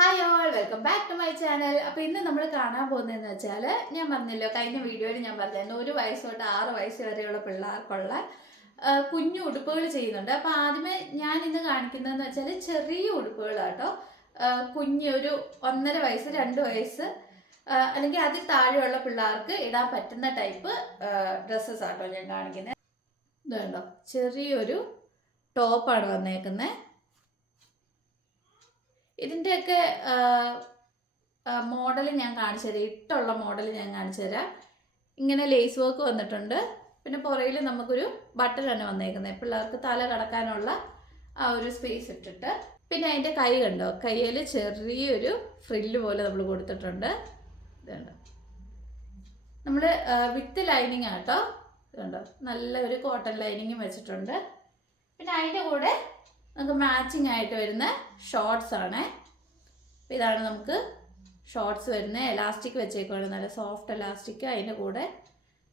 Hi all welcome back to my channel അപ്പോൾ ഇന്ന് നമ്മൾ കാണാൻ പോകുന്നതെന്ന് വെച്ചാൽ ഞാൻ പറഞ്ഞല്ലോ കഴിഞ്ഞ വീഡിയോയിൽ ഞാൻ പറഞ്ഞിരുന്നു ഒരു വയസ്സ് തൊട്ട് ആറ് വയസ്സ് വരെയുള്ള പിള്ളേർക്കുള്ള കുഞ്ഞു ഉടുപ്പുകൾ ചെയ്യുന്നുണ്ട്. അപ്പോൾ ആദ്യമേ ഞാൻ ഇന്ന് കാണിക്കുന്നതെന്ന് വെച്ചാൽ ചെറിയ ഉടുപ്പുകൾ കേട്ടോ കുഞ്ഞ് ഒരു ഒന്നര വയസ്സ് രണ്ട് വയസ്സ് അല്ലെങ്കിൽ അതിൽ താഴെയുള്ള പിള്ളേർക്ക് ഇടാൻ പറ്റുന്ന ടൈപ്പ് ഡ്രസ്സസ് ആട്ടോ ഞാൻ കാണിക്കുന്നത് ഇതുണ്ടോ ചെറിയൊരു ടോപ്പാണ് വന്നേക്കുന്നത് ഇതിന്റെയൊക്കെ മോഡൽ ഞാൻ കാണിച്ചു തരാം. ഇട്ടുള്ള മോഡൽ ഞാൻ കാണിച്ചു തരാം. ഇങ്ങനെ ലേസ് വർക്ക് വന്നിട്ടുണ്ട്. പിന്നെ പുറയിൽ നമുക്കൊരു ബട്ടനാണ് വന്നേക്കുന്നത്. പിള്ളേർക്ക് തല കടക്കാനുള്ള ആ ഒരു സ്പേസ് ഇട്ടിട്ട്. പിന്നെ അതിന്റെ കൈ കണ്ടോ? കയ്യിൽ ചെറിയൊരു ഫ്രില്ല് പോലെ നമ്മൾ കൊടുത്തിട്ടുണ്ട്. ഇതുണ്ട്. നമ്മൾ വിത്ത് ലൈനിങ് ആട്ടോ ഇതുണ്ടോ. നല്ല ഒരു കോട്ടൺ ലൈനിങ്ങും വെച്ചിട്ടുണ്ട്. പിന്നെ അതിന്റെ കൂടെ നമുക്ക് മാച്ചിങ് ആയിട്ട് വരുന്ന ഷോർട്സ് ആണ്. അപ്പോൾ ഇതാണ് നമുക്ക് ഷോർട്സ് വരുന്ന എലാസ്റ്റിക് വെച്ചേക്കുവാണ്. നല്ല സോഫ്റ്റ് എലാസ്റ്റിക് അതിന്റെ കൂടെ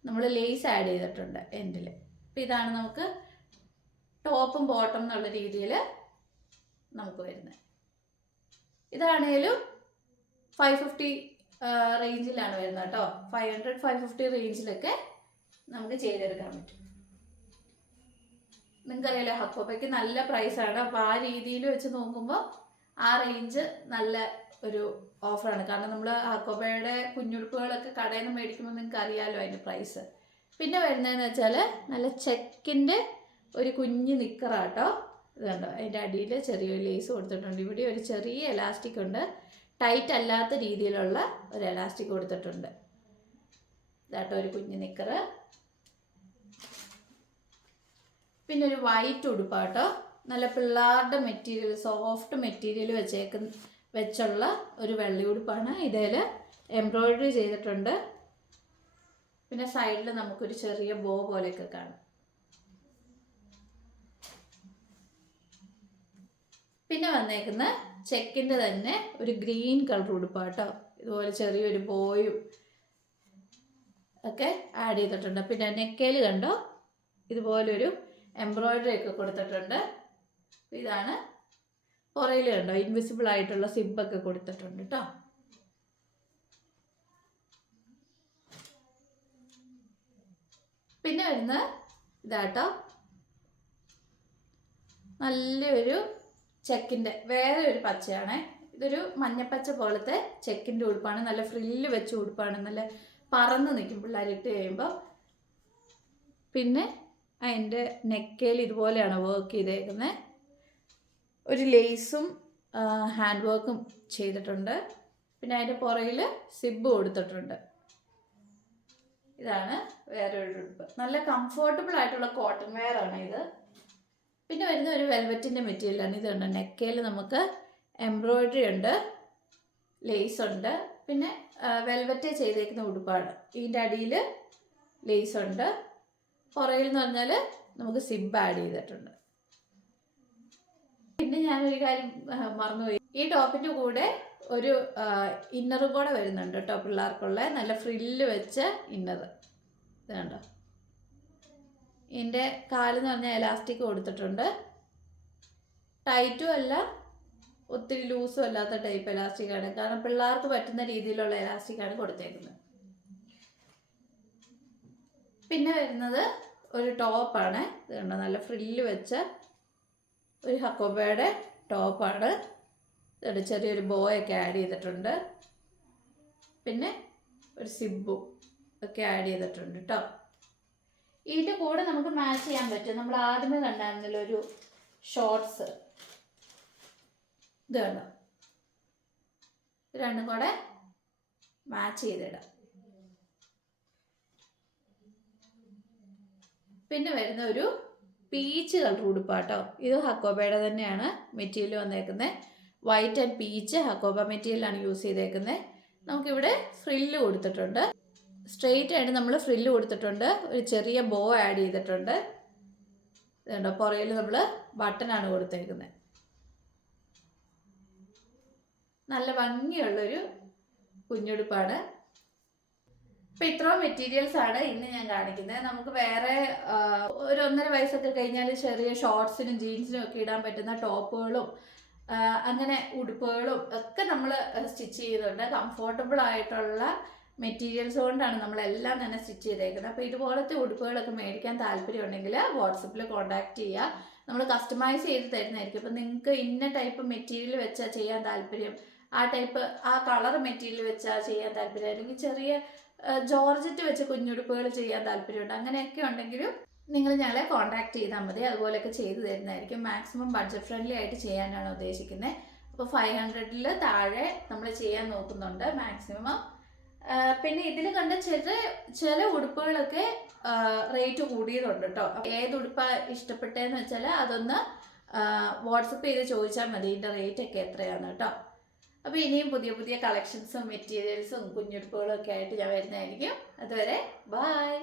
നമ്മൾ ലേസ് ആഡ് ചെയ്തിട്ടുണ്ട് എൻഡിൽ അപ്പോൾ ഇതാണ് നമുക്ക് ടോപ്പും ബോട്ടം എന്നുള്ള രീതിയിൽ നമുക്ക് വരുന്നത്. ഇതാണേലും ഫൈവ് ഫിഫ്റ്റി റേഞ്ചിലാണ് വരുന്നത് കേട്ടോ. ഫൈവ് ഹൺഡ്രഡ് ഫൈവ് ഫിഫ്റ്റി റേഞ്ചിലൊക്കെ നമുക്ക് ചെയ്തെടുക്കാൻ പറ്റും. നിങ്ങൾക്കറിയാലോ ഹക്കോപ്പയ്ക്ക് നല്ല പ്രൈസാണ് അപ്പോൾ ആ രീതിയിൽ വെച്ച് നോക്കുമ്പോൾ ആ റേഞ്ച് നല്ല ഒരു ഓഫറാണ് കാരണം നമ്മൾ ഹക്കോപ്പയുടെ കുഞ്ഞുടുപ്പുകളൊക്കെ കടയിൽ നിന്ന് മേടിക്കുമ്പോൾ നിങ്ങൾക്ക് അറിയാലോ അതിന്റെ പ്രൈസ് പിന്നെ വരുന്നതെന്ന് വെച്ചാൽ നല്ല ചെക്കിന്റെ ഒരു കുഞ്ഞ് നിക്കറാട്ടോ കണ്ടോ അതിന്റെ അടിയിൽ ചെറിയൊരു ലേസ് കൊടുത്തിട്ടുണ്ട്. ഇവിടെ ഒരു ചെറിയ എലാസ്റ്റിക് ഉണ്ട്. ടൈറ്റ് അല്ലാത്ത രീതിയിലുള്ള ഒരു എലാസ്റ്റിക് കൊടുത്തിട്ടുണ്ട്. ഇതാട്ടോ ഒരു കുഞ്ഞ് നിക്കറ്. പിന്നെ ഒരു വൈറ്റ് ഉടുപ്പാട്ടോ. നല്ല പിള്ളേരുടെ മെറ്റീരിയൽ സോഫ്റ്റ് മെറ്റീരിയൽ വെച്ചേക്കുന്ന വെച്ചുള്ള ഒരു വെള്ളി ഉടുപ്പാണ്. ഇതിൽ എംബ്രോയിഡറി ചെയ്തിട്ടുണ്ട്. പിന്നെ സൈഡിൽ നമുക്കൊരു ചെറിയ ബോ പോലെയൊക്കെ കാണാം. പിന്നെ വന്നേക്കുന്ന ചെക്കിന്റെ തന്നെ ഒരു ഗ്രീൻ കളർ ഉടുപ്പാട്ടോ. ഇതുപോലെ ചെറിയൊരു ബോയും ഒക്കെ ആഡ് ചെയ്തിട്ടുണ്ട്. പിന്നെ നെക്കേൽ കണ്ടോ? ഇതുപോലൊരു എംബ്രോയിഡറി ഒക്കെ കൊടുത്തിട്ടുണ്ട്. ഇതാണ് പുറയിൽ കണ്ടോ? ഇൻവിസിബിൾ ആയിട്ടുള്ള സിബൊക്കെ കൊടുത്തിട്ടുണ്ട് കേട്ടോ പിന്നെ വരുന്ന ഇതാട്ടോ. നല്ലൊരു ചെക്കിന്റെ വേറെ ഒരു പച്ചയാണേ. ഇതൊരു മഞ്ഞപ്പച്ച പോലത്തെ ചെക്കിന്റെ ഉടുപ്പാണ്. നല്ല ഫ്രില്ല് വെച്ച ഉടുപ്പാണ്. നല്ല പറന്ന് നിൽക്കും പിള്ളേർ കഴിയുമ്പോൾ പിന്നെ അതിന്റെ നെക്കേൽ ഇതുപോലെയാണ് വർക്ക് ചെയ്തേക്കുന്നത് ഒരു ലേസും ഹാൻഡ് വർക്കും ചെയ്തിട്ടുണ്ട്. പിന്നെ അതിന്റെ പുറകിൽ സിബ് കൊടുത്തിട്ടുണ്ട് ഇതാണ് വേറൊരു ഉടുപ്പ് നല്ല കംഫോർട്ടബിൾ ആയിട്ടുള്ള കോട്ടൺ വെയർ ആണ് ഇത്. പിന്നെ വരുന്ന ഒരു വെൽവെറ്റിന്റെ മെറ്റീരിയലാണ് ഇതുണ്ട് നെക്കയിൽ നമുക്ക് എംബ്രോയിഡറി ഉണ്ട് ലേസ് ഉണ്ട്. പിന്നെ വെൽവെറ്റ് ചെയ്തേക്കുന്ന ഉടുപ്പാണ്. ഇതിന്റെ അടിയിൽ ലേസ് ഉണ്ട്. പുറകിൽ എന്ന് പറഞ്ഞാൽ നമുക്ക് സിബ് ആഡ് ചെയ്തിട്ടുണ്ട്. പിന്നെ ഞാനൊരു കാര്യം മറന്നുപോയി. ഈ ടോപ്പിന്റെ കൂടെ ഒരു ഇന്നറും കൂടെ വരുന്നുണ്ട് കേട്ടോ പിള്ളേർക്കുള്ള. നല്ല ഫ്രില്ല് വെച്ച ഇന്നർ ഇത് കണ്ടോ? ഇതിന്റെ കാലെന്ന് പറഞ്ഞാൽ എലാസ്റ്റിക് കൊടുത്തിട്ടുണ്ട്. ടൈറ്റും അല്ല ഒത്തിരി ലൂസും അല്ലാത്ത ടൈപ്പ് എലാസ്റ്റിക് ആണ്. കാരണം പിള്ളേർക്ക് പറ്റുന്ന രീതിയിലുള്ള എലാസ്റ്റിക് ആണ് കൊടുത്തേക്കുന്നത്. പിന്നെ വരുന്നത് ഒരു ടോപ്പാണ്. ഇത് കണ്ടോ നല്ല ഫ്രില്ല് വെച്ച ഒരു ഹക്കോബയുടെ ടോപ്പാണ്. ഇതുകൊണ്ട് ചെറിയൊരു ബോയൊക്കെ ആഡ് ചെയ്തിട്ടുണ്ട്. പിന്നെ ഒരു സിബും ഒക്കെ ആഡ് ചെയ്തിട്ടുണ്ട് കേട്ടോ ഇതിന്റെ കൂടെ നമുക്ക് മാച്ച് ചെയ്യാൻ പറ്റും. നമ്മൾ ആദ്യമേ കണ്ടായിരുന്നല്ലോ ഒരു ഷോർട്സ് ഇത് കണ്ടോ? രണ്ടും കൂടെ മാച്ച് ചെയ്തിടാം. പിന്നെ വരുന്ന ഒരു പീച്ച് കളർ ഉടുപ്പാട്ടോ. ഇത് ഹക്കോബയുടെ തന്നെയാണ് മെറ്റീരിയൽ വന്നേക്കുന്നത് വൈറ്റ് ആൻഡ് പീച്ച് ഹക്കോബ മെറ്റീരിയലാണ് യൂസ് ചെയ്തേക്കുന്നത് നമുക്കിവിടെ ഫ്രില്ല് കൊടുത്തിട്ടുണ്ട്. സ്ട്രെയിറ്റ് ആയിട്ട് നമ്മൾ ഫ്രില്ല് കൊടുത്തിട്ടുണ്ട്. ഒരു ചെറിയ ബോ ആഡ് ചെയ്തിട്ടുണ്ട്. ഇതുണ്ടോ? പുറയിൽ നമ്മൾ ബട്ടനാണ് കൊടുത്തേക്കുന്നത് നല്ല ഭംഗിയുള്ളൊരു കുഞ്ഞുടുപ്പാണ്. അപ്പം ഇത്രയും മെറ്റീരിയൽസ് ആണ് ഇന്ന് ഞാൻ കാണിക്കുന്നത്. നമുക്ക് വേറെ ഒരു ഒന്നര വയസ്സൊക്കെ കഴിഞ്ഞാൽ ചെറിയ ഷോർട്സിനും ജീൻസിനും ഒക്കെ ഇടാൻ പറ്റുന്ന ടോപ്പുകളും അങ്ങനെ ഉടുപ്പുകളും ഒക്കെ നമ്മൾ സ്റ്റിച്ച് ചെയ്യുന്നുണ്ട് കംഫോർട്ടബിൾ ആയിട്ടുള്ള മെറ്റീരിയൽസ് കൊണ്ടാണ് നമ്മളെല്ലാം തന്നെ സ്റ്റിച്ച് ചെയ്തേക്കുന്നത്. അപ്പോൾ ഇതുപോലത്തെ ഉടുപ്പുകളൊക്കെ മേടിക്കാൻ താല്പര്യം ഉണ്ടെങ്കിൽ വാട്സപ്പിൽ കോൺടാക്ട് ചെയ്യുക. നമ്മൾ കസ്റ്റമൈസ് ചെയ്ത് തരുന്നതായിരിക്കും. അപ്പോൾ നിങ്ങൾക്ക് ഇന്ന ടൈപ്പ് മെറ്റീരിയൽ വെച്ചാൽ ചെയ്യാൻ താല്പര്യം? ആ ടൈപ്പ് ആ കളർ മെറ്റീരിയൽ വെച്ചാൽ ചെയ്യാൻ താല്പര്യം. അല്ലെങ്കിൽ ചെറിയ ജോർജറ്റ് വെച്ച് കുഞ്ഞുടുപ്പുകൾ ചെയ്യാൻ താല്പര്യമുണ്ട്. അങ്ങനെയൊക്കെ ഉണ്ടെങ്കിലും നിങ്ങൾ ഞങ്ങളെ കോൺടാക്ട് ചെയ്താൽ മതി. അതുപോലെയൊക്കെ ചെയ്തു തരുന്നതായിരിക്കും. മാക്സിമം ബഡ്ജറ്റ് ഫ്രണ്ട്ലി ആയിട്ട് ചെയ്യാനാണ് ഉദ്ദേശിക്കുന്നത് അപ്പോൾ ഫൈവ് ഹൺഡ്രഡിൽ താഴെ നമ്മൾ ചെയ്യാൻ നോക്കുന്നുണ്ട് മാക്സിമം പിന്നെ ഇതിൽ കണ്ട ചില ചില ഉടുപ്പുകളൊക്കെ റേറ്റ് കൂടിയതുണ്ട് കേട്ടോ ഏത് ഉടുപ്പാണ് ഇഷ്ടപ്പെട്ടതെന്ന് വെച്ചാൽ അതൊന്ന് വാട്സപ്പ് ചെയ്ത് ചോദിച്ചാൽ മതി. ഇതിന്റെ റേറ്റ് ഒക്കെ എത്രയാണ് കേട്ടോ അപ്പോൾ ഇനിയും പുതിയ പുതിയ കളക്ഷൻസും മെറ്റീരിയൽസും കുഞ്ഞുടുപ്പുകളും ഒക്കെ ആയിട്ട് ഞാൻ വരുന്നതായിരിക്കും. അതുവരെ ബായ്